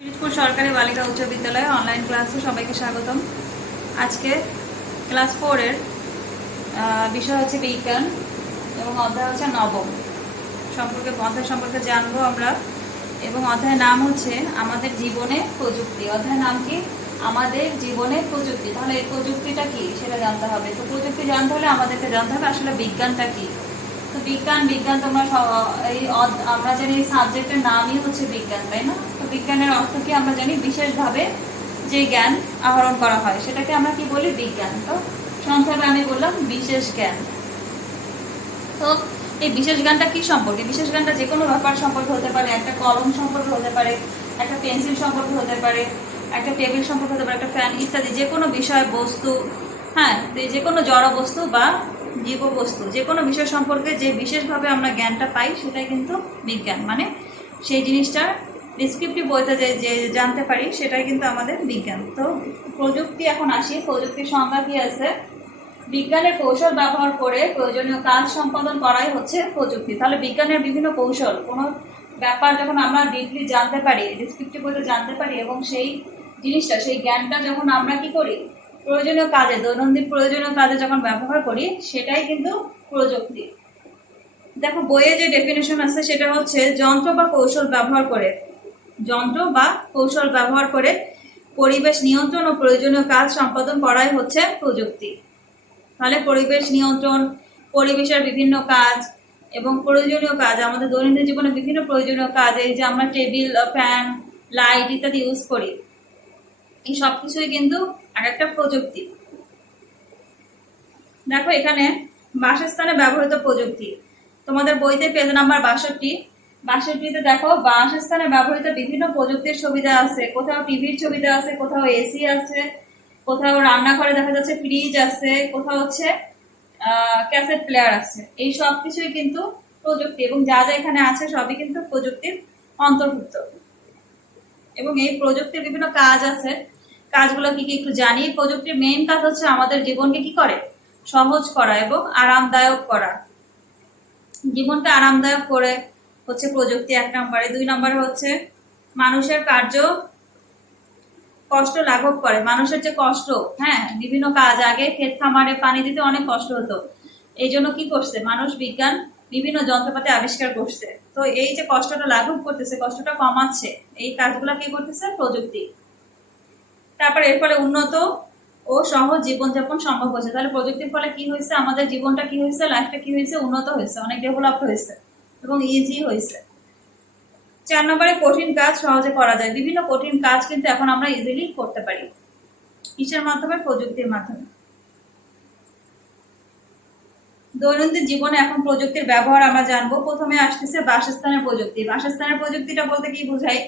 পিরিজপুর সরকারি বালিকা উচ্চ বিদ্যালয়ে অনলাইন ক্লাসে সবাইকে স্বাগতম। আজকে ক্লাস 4 এর বিষয় হচ্ছে বিজ্ঞান এবং অধ্যায় হচ্ছে নবম অধ্যায় সম্পর্কে জানবো আমরা। এবং অধ্যায়ের নাম হচ্ছে আমাদের জীবনে প্রযুক্তি। অধ্যায়ের নাম কি? আমাদের জীবনে প্রযুক্তি। তাহলে এই প্রযুক্তিটা কি সেটা জানতে হবে। তো প্রযুক্তি জানতে হলে আমাদেরকে জানতে হবে আসলে বিজ্ঞানটা কি। তো বিজ্ঞান তোমরা আমরা জানি এই সাবজেক্টের নামই হচ্ছে বিজ্ঞান, তাই না? তো বিজ্ঞানের অর্থ কি আমরা জানি, বিশেষভাবে যে জ্ঞান আহরণ করা হয় সেটাকে আমরা কি বলি? বিজ্ঞান। তো সংক্ষেপে আমি বললাম বিশেষ জ্ঞান। তো এই বিশেষ জ্ঞানটা কি সম্পর্কে? বিশেষ জ্ঞানটা যে কোনো ব্যাপার সম্পর্কে হতে পারে, একটা কলম সম্পর্কে হতে পারে, একটা পেন্সিল সম্পর্কে হতে পারে, একটা টেবিল সম্পর্কে হতে পারে, একটা ফ্যান ইত্যাদি যে কোনো বিষয় বস্তু, হ্যাঁ, যে কোনো জড় বস্তু বা জীব বস্তু, যে কোনো বিষয় সম্পর্কে যে বিশেষভাবে আমরা জ্ঞানটা পাই সেটাই কিন্তু বিজ্ঞান। মানে সেই জিনিসটার ডিসক্রিপটিভ বইতে যে জানতে পারি সেটাই কিন্তু আমাদের বিজ্ঞান। তো প্রযুক্তি, এখন আসি প্রযুক্তির সংজ্ঞা কি আছে। বিজ্ঞানের কৌশল ব্যবহার করে প্রয়োজনীয় কাজ সম্পাদন করাই হচ্ছে প্রযুক্তি। তাহলে বিজ্ঞানের বিভিন্ন কৌশল, কোনো ব্যাপার যখন আমরা ডিপলি জানতে পারি, ডিসক্রিপটিভ বইতে জানতে পারি, এবং সেই জিনিসটা, সেই জ্ঞানটা যখন আমরা কি করি, প্রয়োজনীয় কাজে, দৈনন্দিন প্রয়োজনীয় কাজে যখন ব্যবহার করি সেটাই কিন্তু প্রযুক্তি। দেখো বইয়ে যে ডেফিনেশন আছে সেটা হচ্ছে যন্ত্র বা কৌশল ব্যবহার করে পরিবেশ নিয়ন্ত্রণ ও প্রয়োজনীয় কাজ সম্পাদন করাই হচ্ছে প্রযুক্তি। তাহলে পরিবেশ নিয়ন্ত্রণ, পরিবেশের বিভিন্ন কাজ এবং প্রয়োজনীয় কাজ, আমাদের দৈনন্দিন জীবনে বিভিন্ন প্রয়োজনীয় কাজ, এই যে আমরা টেবিল, ফ্যান, লাইট ইত্যাদি ইউজ করি, এই সব কিছুই কিন্তু আর একটা প্রযুক্তি। দেখো এখানে বাসস্থানে ব্যবহৃত প্রযুক্তি, তোমাদের বইতে পেজ নাম্বার 62তে দেখো বাসস্থানে ব্যবহৃত বিভিন্ন প্রযুক্তির সুবিধা আছে। কোথাও টিভির সুবিধা আছে, কোথাও এসি আছে, কোথাও রান্নাঘরে দেখা যাচ্ছে ফ্রিজ আছে, কোথাও হচ্ছে ক্যাসেট প্লেয়ার আছে। এই সব কিছুই কিন্তু প্রযুক্তি, এবং যা যা এখানে আছে সবই কিন্তু প্রযুক্তির অন্তর্ভুক্ত। এবং এই প্রযুক্তির বিভিন্ন কাজ আছে, কাজগুলো কি কি একটু জানি। প্রযুক্তির মেইন কাজ হচ্ছে আমাদের জীবনকে কি করে, সহজ করা এবং আরামদায়ক করা। জীবনকে আরামদায়ক করে হচ্ছে প্রযুক্তি 1 নম্বরে। 2 নম্বরে হচ্ছে মানুষের কার্য কষ্ট লাঘব করে। মানুষের যে কষ্ট, হ্যাঁ, বিভিন্ন কাজ, আগে ক্ষেত খামারে পানি দিতে অনেক কষ্ট হতো, এই জন্য কি করছে মানুষ, বিজ্ঞান বিভিন্ন যন্ত্রপাতি আবিষ্কার করছে। তো এই যে কষ্টটা লাঘব করতেছে, কষ্টটা কমাচ্ছে, এই কাজগুলো কি করতেছে? প্রযুক্তি। তারপর এর ফলে উন্নত ও সহজ জীবনযাপন সম্ভব হয়েছে। তাহলে প্রযুক্তির ফলে কি হয়েছে, আমাদের জীবনটা কি হয়েছে, লাইফটা কি হয়েছে, উন্নত হয়েছে, অনেক ডেভেলপ হয়েছে এবং ইজি হয়েছে। 4 নম্বরে কঠিন কাজ সহজে করা যায়। বিভিন্ন কঠিন কাজ কিন্তু এখন আমরা ইজিলি করতে পারি। কিসের মাধ্যমে? প্রযুক্তির মাধ্যমে। দৈনন্দিন জীবনে এখন প্রযুক্তির ব্যবহার আমরা জানবো। প্রথমে আসতেছে বাসস্থানের প্রযুক্তি। বাসস্থানের প্রযুক্তিটা বলতে কি বোঝায়?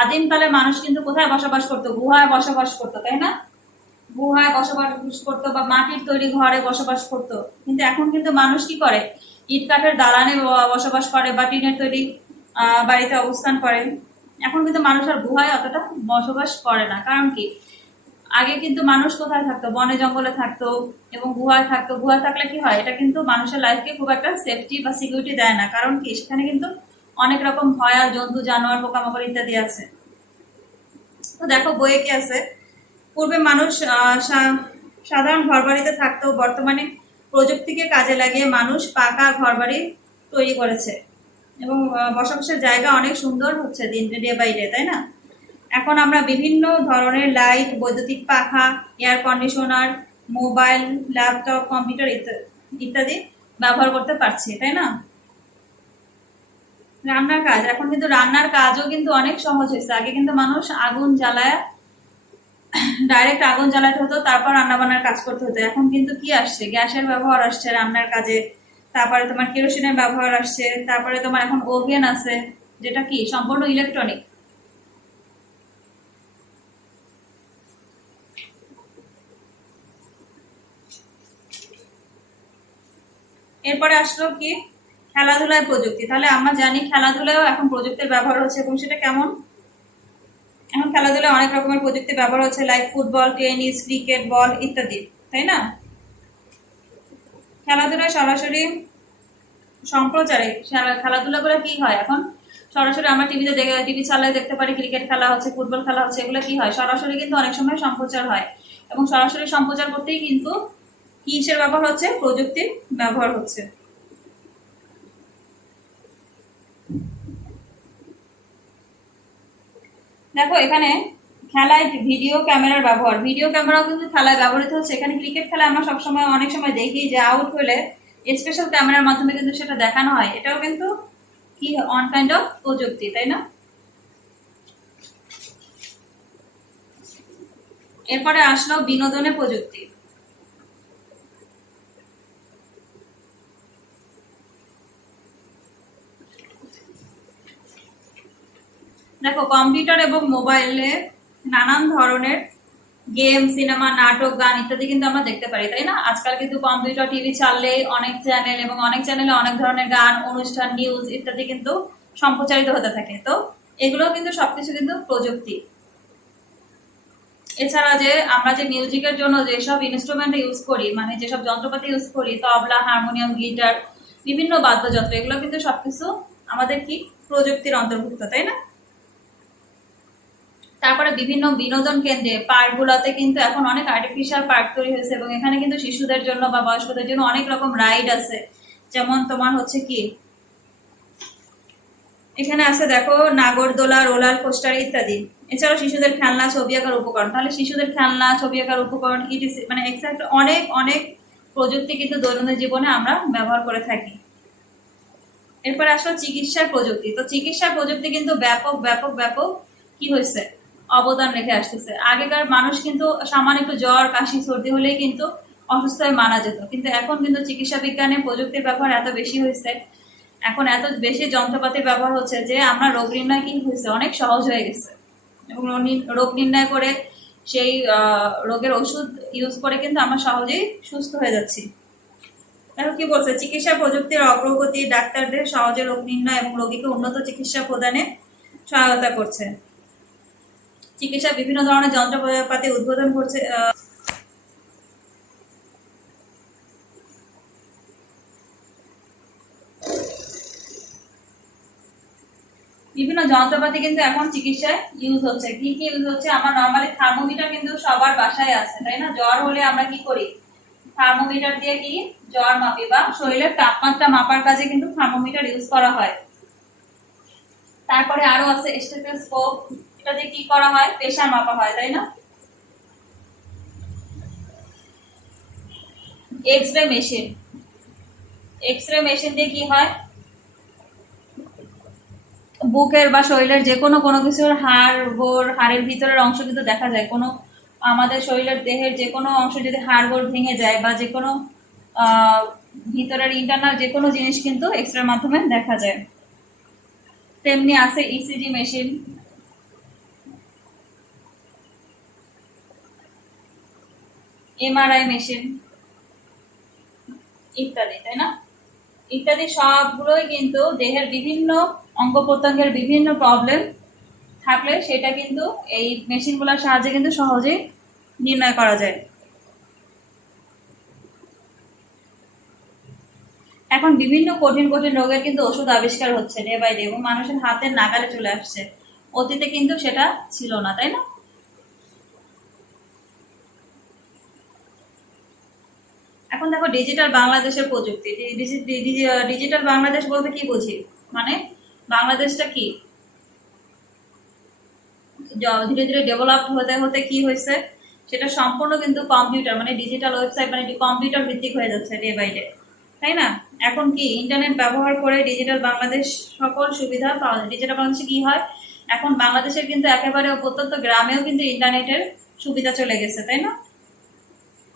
আদিমকালে মানুষ কিন্তু কোথায় বসবাস করতো? গুহায় বসবাস করতো, তাই না? গুহায় বসবাস করতো বা মাটির তৈরি ঘরে বসবাস করতো। কিন্তু এখন কিন্তু মানুষ কি করে? ইট কাঠের দালানে বসবাস করে বা টিনের তৈরি বাড়িতে অবস্থান করে। এখন কিন্তু মানুষ আর গুহায় অতটা বসবাস করে না। কারণ কি? আগে কিন্তু মানুষ কোথায় থাকতো? বনে জঙ্গলে থাকতো এবং গুহায় থাকতো। গুহায় থাকলে কি হয়, এটা কিন্তু মানুষের লাইফকে খুব একটা সেফটি বা সিকিউরিটি দেয় না। কারণ কি? সেখানে কিন্তু অনেক রকম ভয়াল জন্তু, জানোয়ার, পোকামাকড় ইত্যাদি আছে। তো দেখো বইয়ে কি আছে, পূর্বে মানুষ সাধারণ ঘরবাড়িতে থাকতো, বর্তমানে প্রযুক্তিকে কাজে লাগিয়ে মানুষ পাকা ঘরবাড়ি তৈরি করেছে এবং বসবাসের জায়গা অনেক সুন্দর হচ্ছে ডে বাই ডে, তাই না? এখন আমরা বিভিন্ন ধরনের লাইট, বৈদ্যুতিক পাখা, air conditioner, mobile, laptop, computer ইত্যাদি ব্যবহার করতে পারছি, তাই না? রান্নার কাজ, এখন কিন্তু রান্নার কাজও কিন্তু অনেক সহজ হয়েছে। আগে কিন্তু মানুষ ডাইরেক্ট আগুন জ্বালাতে হতো, তারপর রান্না বান্নার কাজ করতে হতো। এখন কিন্তু কি আসছে, গ্যাসের ব্যবহার আসছে রান্নার কাজে, তারপরে তোমার কেরোসিনের ব্যবহার আসছে, তারপরে তোমার এখন ওভেন আছে, যেটা কি সম্পূর্ণ ইলেকট্রনিক। এরপরে আসলো কি, খেলাধুলায় প্রযুক্তি। তাহলে আমরা জানি খেলাধুলায়ও এখন প্রযুক্তির ব্যবহার হচ্ছে, এবং সেটা কেমন? এখন খেলাধুলায় অনেক রকমের প্রযুক্তি ব্যবহার হচ্ছে, লাইক ফুটবল, টেনিস, ক্রিকেট, বল ইত্যাদি, তাই না? খেলাধুলায় সরাসরি সম্প্রচারে খেলাধুলা করে কি হয়, এখন সরাসরি আমরা টিভিতে টিভি চালায় দেখতে পারি ক্রিকেট খেলা হচ্ছে, ফুটবল খেলা হচ্ছে, এগুলো কি হয় সরাসরি কিন্তু অনেক সময় সম্প্রচার হয়, এবং সরাসরি সম্প্রচার করতেই কিন্তু কিসের ব্যবহার হচ্ছে, প্রযুক্তির ব্যবহার হচ্ছে। দেখো এখানে খেলায় ভিডিও ক্যামেরার ব্যবহার, ভিডিও ক্যামেরাও কিন্তু খেলায় ব্যবহৃত হচ্ছে। এখানে ক্রিকেট খেলা আমরা সবসময় অনেক সময় দেখি যে আউট হলে স্পেশাল ক্যামেরার মাধ্যমে কিন্তু সেটা দেখানো হয়, এটাও কিন্তু কি অন কাইন্ড অফ প্রযুক্তি, তাই না? এরপরে আসলো বিনোদনের প্রযুক্তি। দেখো কম্পিউটার এবং মোবাইলে নানান ধরনের গেম, সিনেমা, নাটক, গান ইত্যাদি কিন্তু আমরা দেখতে পারি, তাই না? আজকাল কিন্তু কম্পিউটার টিভি চাললেই অনেক চ্যানেল, এবং অনেক চ্যানেলে অনেক ধরনের গান, অনুষ্ঠান, নিউজ ইত্যাদি কিন্তু সম্প্রচারিত হতে থাকে। তো এগুলো কিন্তু সবকিছু কিন্তু প্রযুক্তি। এছাড়া যে আমরা যে মিউজিকের জন্য যেসব ইনস্ট্রুমেন্ট ইউজ করি, মানে যেসব যন্ত্রপাতি ইউজ করি, তবলা, হারমোনিয়াম, গিটার, বিভিন্ন বাদ্যযন্ত্র, এগুলো কিন্তু সবকিছু আমাদের কি প্রযুক্তির অন্তর্ভুক্ত, তাই না? তারপরে বিভিন্ন বিনোদন কেন্দ্রে, পার্কগুলোতে কিন্তু এখন অনেক আর্টিফিশিয়াল পার্ক তৈরি হয়েছে, এবং এখানে কিন্তু শিশুদের জন্য বা বয়স্কদের জন্য অনেক রকম রাইড আছে। যেমন তোমার হচ্ছে কি, এখানে আছে দেখো নাগরদোলা, রোলার কোস্টার ইত্যাদি। এছাড়াও শিশুদের খেলনা, ছবি আঁকার উপকরণ, তাহলে শিশুদের খেলনা, ছবি আঁকার উপকরণ ইটিসি মানে এক্সাক্ট অনেক অনেক প্রযুক্তি কিন্তু দৈনন্দিন জীবনে আমরা ব্যবহার করে থাকি। এরপরে আসলো চিকিৎসার প্রযুক্তি। তো চিকিৎসার প্রযুক্তি কিন্তু ব্যাপক ব্যাপক ব্যাপক কি হয়েছে, অবদান রেখে আসতেছে। আগেকার মানুষ কিন্তু সামান্য একটু জ্বর, কাশি, সর্দি হলেই কিন্তু অসুস্থ হয়ে মারা যেত, কিন্তু এখন কিন্তু চিকিৎসা বিজ্ঞানে প্রযুক্তির ব্যবহার এত বেশি হয়েছে, এখন এত বেশি যন্ত্রপাতির ব্যবহার হচ্ছে যে আমরা রোগ নির্ণয় কি হয়েছে, অনেক সহজ হয়ে গেছে, এবং রোগ নির্ণয় করে সেই রোগের ওষুধ ইউজ করে কিন্তু আমরা সহজেই সুস্থ হয়ে যাচ্ছি। দেখো কি বলছে, চিকিৎসা প্রযুক্তির অগ্রগতি ডাক্তারদের সহজে রোগ নির্ণয় এবং রোগীকে উন্নত চিকিৎসা প্রদানে সহায়তা করছে। চিকিৎসা বিভিন্ন ধরনের যন্ত্রপাতি উদ্বোধন করছে, বিভিন্ন যন্ত্রপাতি কিন্তু এখন চিকিৎসায় ইউজ হচ্ছে। কি কি ইউজ হচ্ছে, আমার নর্মালি থার্মোমিটার কিন্তু সবার বাসায় আছে, তাই না? জ্বর হলে আমরা কি করি, থার্মোমিটার দিয়ে কি জ্বর মাপি, বা শরীরের তাপমাত্রা মাপার কাজে কিন্তু থার্মোমিটার ইউজ করা হয়। তারপরে আরো আছে স্টেথোস্কোপ, এটা দিয়ে কি করা হয়, প্রেসার মাপা হয়, তাই না? X ray machine, X ray machine দিয়ে কি হয়, বুকের বা শরীরের যে কোনো কোনো কিছুর হাড়, গোড়, হাড়ের ভিতরের অংশ কিন্তু দেখা যায়। কোনো আমাদের শরীরের দেহের যে কোনো অংশ যদি হাড় গোড় ভেঙে যায়, বা যে কোনো ভিতরের ইন্টারনাল যে কোনো জিনিস কিন্তু এক্স রের মাধ্যমে দেখা যায়। তেমনি আছে ইসিজি মেশিন, এমআরআই মেশিন ইত্যাদি, তাই না? ইত্যাদি সবগুলোই কিন্তু দেহের বিভিন্ন অঙ্গ প্রত্যঙ্গের বিভিন্ন প্রবলেম থাকলে সেটা কিন্তু এই মেশিনগুলোর সাহায্যে কিন্তু সহজেই নির্ণয় করা যায়। এখন বিভিন্ন কঠিন কঠিন রোগের কিন্তু ওষুধ আবিষ্কার হচ্ছে ডে বাই ডে, এবং মানুষের হাতের নাগালে চলে আসছে। অতীতে কিন্তু সেটা ছিল না, তাই না? এখন দেখো ডিজিটাল বাংলাদেশের প্রযুক্তি। ডিজিটাল বাংলাদেশ বলতে কি বুঝি, মানে বাংলাদেশটা কি ধীরে ধীরে ডেভেলপ হতে হতে কি হয়েছে, সেটা সম্পূর্ণ কিন্তু কম্পিউটার মানে ডিজিটাল ওয়েবসাইট মানে কম্পিউটার ভিত্তিক হয়ে যাচ্ছে ডে বাই ডে, তাই না? এখন কি ইন্টারনেট ব্যবহার করে ডিজিটাল বাংলাদেশ সকল সুবিধা পাওয়া যায়। ডিজিটাল বাংলাদেশে কি হয়, এখন বাংলাদেশের কিন্তু একেবারে প্রত্যন্ত গ্রামেও কিন্তু ইন্টারনেটের সুবিধা চলে গেছে, তাই না?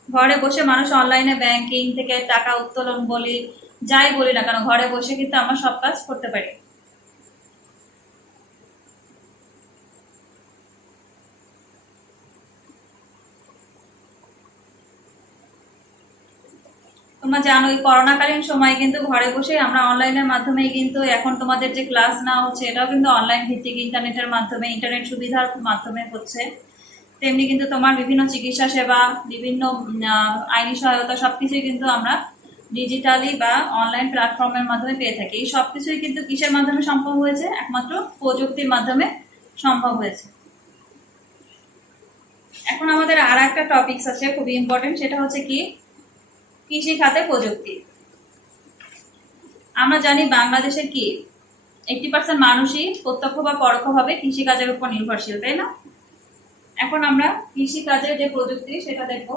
ঘরে বসে মানুষ অনলাইনে ব্যাংকিং থেকে টাকা উত্তোলন বলি, যাই বলি না কেন, ঘরে বসে কিন্তু আমরা সব কাজ করতে পারি। তোমরা জানো এই করোনাকালীন সময় কিন্তু ঘরে বসে আমরা অনলাইনের মাধ্যমে কিন্তু এখন তোমাদের যে ক্লাস নেওয়া হচ্ছে এটাও কিন্তু অনলাইন ভিত্তিক ইন্টারনেটের মাধ্যমে, ইন্টারনেট সুবিধার মাধ্যমে হচ্ছে। তেমনি কিন্তু তোমার বিভিন্ন চিকিৎসা সেবা, বিভিন্ন আইনি সহায়তা সবকিছুই কিন্তু আমরা ডিজিটালি বা অনলাইন প্ল্যাটফর্মের মাধ্যমে পেয়ে থাকি। এই সব কিছুই কিন্তু কিসের মাধ্যমে সম্ভব হয়েছে? একমাত্র প্রযুক্তির মাধ্যমে সম্ভব হয়েছে। এখন আমাদের আর একটা টপিকস আছে খুবই ইম্পর্টেন্ট, সেটা হচ্ছে কি কৃষি খাতে প্রযুক্তি। আমরা জানি বাংলাদেশের কি 80% মানুষই প্রত্যক্ষ বা পরোক্ষভাবে কৃষিকাজের উপর নির্ভরশীল, তাই না? এখন আমরা কৃষিকাজের যে প্রযুক্তি সেটা দেখব।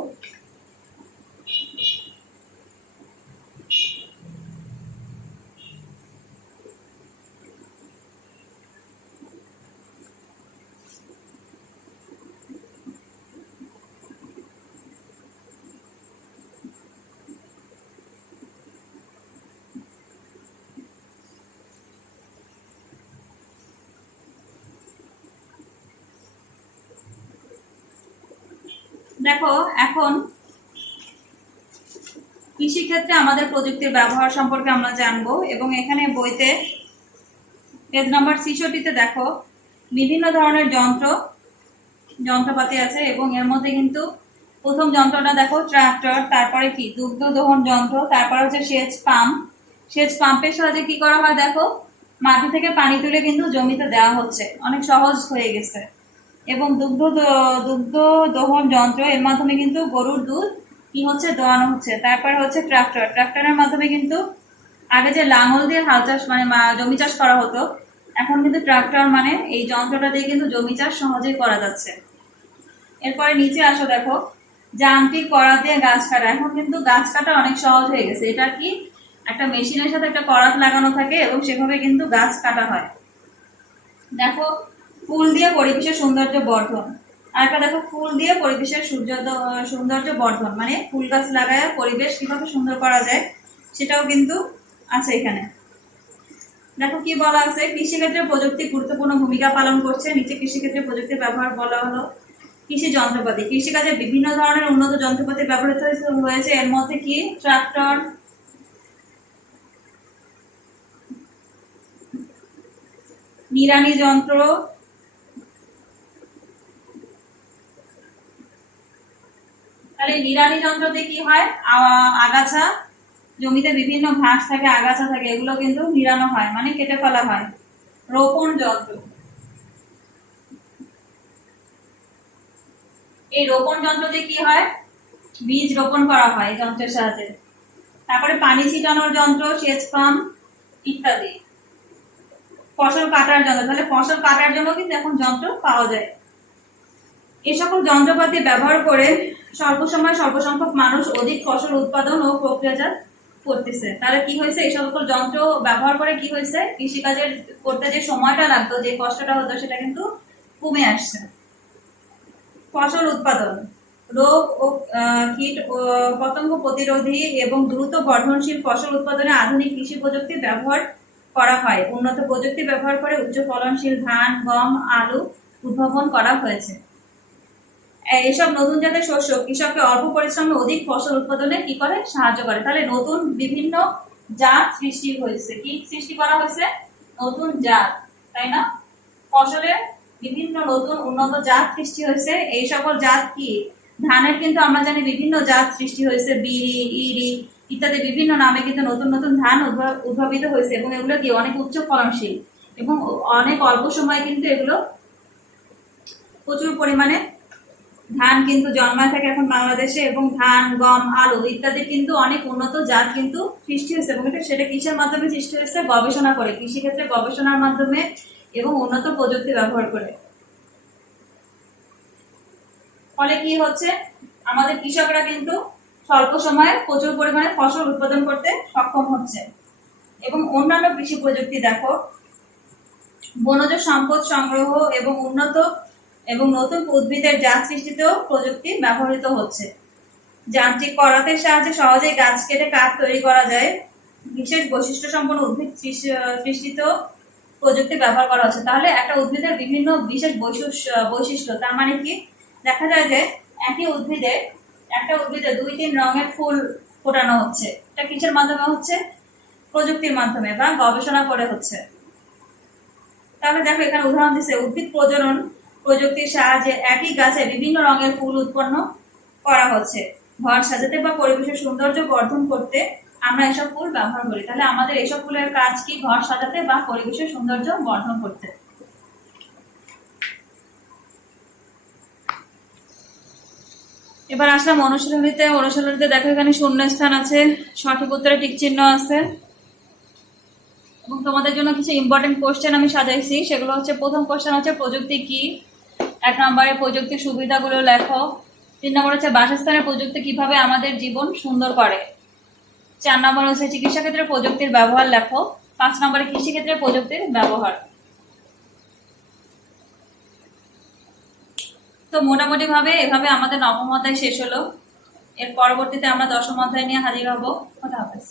দেখো, এখন কৃষিক্ষেত্রে আমাদের প্রযুক্তির ব্যবহার সম্পর্কে আমরা জানবো, এবং এখানে বইতে পেজ নাম্বার 66-তে দেখো বিভিন্ন ধরনের যন্ত্রপাতি আছে, এবং এর মধ্যে কিন্তু প্রথম যন্ত্রটা দেখো ট্রাক্টর, তারপরে কি দুগ্ধ দহন যন্ত্র, তারপরে হচ্ছে সেচ পাম্প। সেচ পাম্পের সাহায্যে কি করা হয় দেখো, মাটি থেকে পানি তুলে কিন্তু জমিতে দেওয়া হচ্ছে, অনেক সহজ হয়ে গেছে। এবং দুগ্ধ দহন যন্ত্র, এর মাধ্যমে কিন্তু গরুর দুধ কি হচ্ছে, দোয়ানো হচ্ছে। তারপরে হচ্ছে ট্রাক্টরের মাধ্যমে কিন্তু আগে যে লাঙল দিয়ে হাল চাষ মানে জমি চাষ করা হতো, এখন কিন্তু ট্রাক্টর মানে এই যন্ত্রটা দিয়ে কিন্তু জমি চাষ সহজেই করা যাচ্ছে। এরপরে নিচে আসো, দেখো যান্ত্রিক করাত দিয়ে গাছ কাটা। এখন কিন্তু গাছ কাটা অনেক সহজ হয়ে গেছে। এটা কি একটা মেশিনের সাথে একটা করাত লাগানো থাকে, এবং সেভাবে কিন্তু গাছ কাটা হয়। দেখো ফুল দিয়ে পরিবেশের সৌন্দর্য বর্ধন। আর একটা দেখো ফুল দিয়ে পরিবেশের সৌন্দর্য বর্ধন, মানে ফুল গাছ লাগায় পরিবেশ কিভাবে সুন্দর করা যায় সেটাও কিন্তু আছে এখানে। দেখো কি বলা আছে, কৃষিক্ষেত্রে প্রযুক্তি গুরুত্বপূর্ণ ভূমিকা পালন করছে। নিচে কৃষিক্ষেত্রে প্রযুক্তির ব্যবহার বলা হলো। কৃষি যন্ত্রপাতি, কৃষিকাজে বিভিন্ন ধরনের উন্নত যন্ত্রপাতি ব্যবহৃত হয়েছে। এর মধ্যে কি ট্রাক্টর, নিড়ানি যন্ত্র, তাহলে নিড়ানি যন্ত্র দিয়ে কি হয়, আগাছা, জমিতে বিভিন্ন ঘাস থাকে, আগাছা থাকে, এগুলো কিন্তু নিড়ানো হয়, মানে কেটে ফেলা হয়। রোপণ যন্ত্র, এই রোপণ যন্ত্র দিয়ে কি হয়, বীজ রোপণ করা হয় এই যন্ত্রের সাহায্যে। তারপরে পানি ছিটানোর যন্ত্র, সেচ পাম্প ইত্যাদি। ফসল কাটার যন্ত্র, তাহলে ফসল কাটার জন্য কিন্তু এখন যন্ত্র পাওয়া যায়। এই সকল যন্ত্রপাতি ব্যবহার করে স্বল্প সময় স্বল্প সংখ্যক মানুষ অধিক ফসল উৎপাদন ও প্রক্রিয়াজাত করতেছে। তাহলে কি হয়েছে, এই সকল যন্ত্র ব্যবহার করে কি হয়েছে, কৃষিকাজের করতে যে সময়টা লাগতো, যে কষ্টটা হতো, সেটা কিন্তু কমে আসছে। ফসল উৎপাদন, রোগ ও কীট ও পতঙ্গ প্রতিরোধী এবং দ্রুত বর্ধনশীল ফসল উৎপাদনে আধুনিক কৃষি প্রযুক্তি ব্যবহার করা হয়। উন্নত প্রযুক্তি ব্যবহার করে উচ্চ ফলনশীল ধান, গম, আলু উদ্ভাবন করা হয়েছে। এইসব নতুন জাতের শস্য কৃষককে অল্প পরিশ্রমে অধিক ফসল উৎপাদনে কি করে, সাহায্য করে। তাহলে নতুন বিভিন্ন জাত সৃষ্টি হয়েছে। কি সৃষ্টি করা হয়েছে, নতুন জাত, তাই না? ফসলের বিভিন্ন নতুন উন্নত জাত সৃষ্টি হয়েছে। এই সকল জাত কি, ধানের কিন্তু আমরা জানি বিভিন্ন জাত সৃষ্টি হয়েছে, বিরি, ইরি ইত্যাদি বিভিন্ন নামে কিন্তু নতুন নতুন ধান উদ্ভাবিত হয়েছে, এবং এগুলো কি অনেক উচ্চ ফলনশীল, এবং অনেক অল্প সময়ে কিন্তু এগুলো প্রচুর পরিমাণে ধান কিন্তু জন্মায় থাকে এখন বাংলাদেশে। এবং ধান, গম, আলু ইত্যাদি কিন্তু অনেক উন্নত জাত কিন্তু সৃষ্টি হয়েছে, এবং সেটা কিসের মাধ্যমে সৃষ্টি হয়েছে, গবেষণা করে, কৃষিক্ষেত্রে গবেষণার মাধ্যমে এবং উন্নত প্রযুক্তি ব্যবহার করে। ফলে কি হচ্ছে, আমাদের কৃষকরা কিন্তু স্বল্প সময়ে প্রচুর পরিমাণে ফসল উৎপাদন করতে সক্ষম হচ্ছে। এবং অন্যান্য কৃষি প্রযুক্তি দেখো, বনজ সম্পদ সংগ্রহ এবং উন্নত এবং নতুন উদ্ভিদের জাত সৃষ্টিতেও প্রযুক্তি ব্যবহৃত হচ্ছে। যান্ত্রিক করাতের সাহায্যে সহজেই গাছ কেটে কাঠ তৈরি করা যায়। বিশেষ বৈশিষ্ট্য সম্পন্ন উদ্ভিদ সৃষ্টিতেও প্রযুক্তি ব্যবহার করা হচ্ছে। তাহলে একটা উদ্ভিদের বিভিন্ন বিশেষ বৈশিষ্ট্য, তার মানে কি, দেখা যায় যে একটা উদ্ভিদে 2-3 রঙের ফুল ফোটানো হচ্ছে, এটা কিসের মাধ্যমে হচ্ছে, প্রযুক্তির মাধ্যমে বা গবেষণা করে হচ্ছে। তাহলে দেখো এখানে উদাহরণ দিচ্ছে, উদ্ভিদ প্রজনন প্রযুক্তির সাহায্যে একই গাছে বিভিন্ন রঙের ফুল উৎপন্ন করা হচ্ছে। ঘর সাজাতে বা পরিবেশের সৌন্দর্য বর্ধন করতে আমরা এসব ফুল ব্যবহার করি। তাহলে আমাদের এসব ফুলের কাজ কি? ঘর সাজাতে বা পরিবেশের সৌন্দর্য বর্ধন করতে। এবার আসলাম অনুশীলনীতে। অনুশীলনীতে দেখো এখানে শূন্যস্থান আছে, সঠিক উত্তরে টিক চিহ্ন আছে এবং তোমাদের জন্য কিছু ইম্পর্টেন্ট কোশ্চেন আমি সাজাইছি। সেগুলো হচ্ছে, প্রথম কোশ্চেন হচ্ছে প্রযুক্তি কি? 1 নম্বরে প্রযুক্তির সুবিধাগুলো লেখো। 3 নম্বর হচ্ছে বাসস্থানের প্রযুক্তি কিভাবে আমাদের জীবন সুন্দর করে। 4 নম্বর হচ্ছে চিকিৎসা ক্ষেত্রে প্রযুক্তির ব্যবহার লেখো। 5 নম্বরে কৃষিক্ষেত্রে প্রযুক্তির ব্যবহার। তো মোটামুটি ভাবে এভাবে আমাদের নবম অধ্যায় শেষ হলো। এর পরবর্তীতে আমরা দশম অধ্যায় নিয়ে হাজির হব। কথা হাফেজ।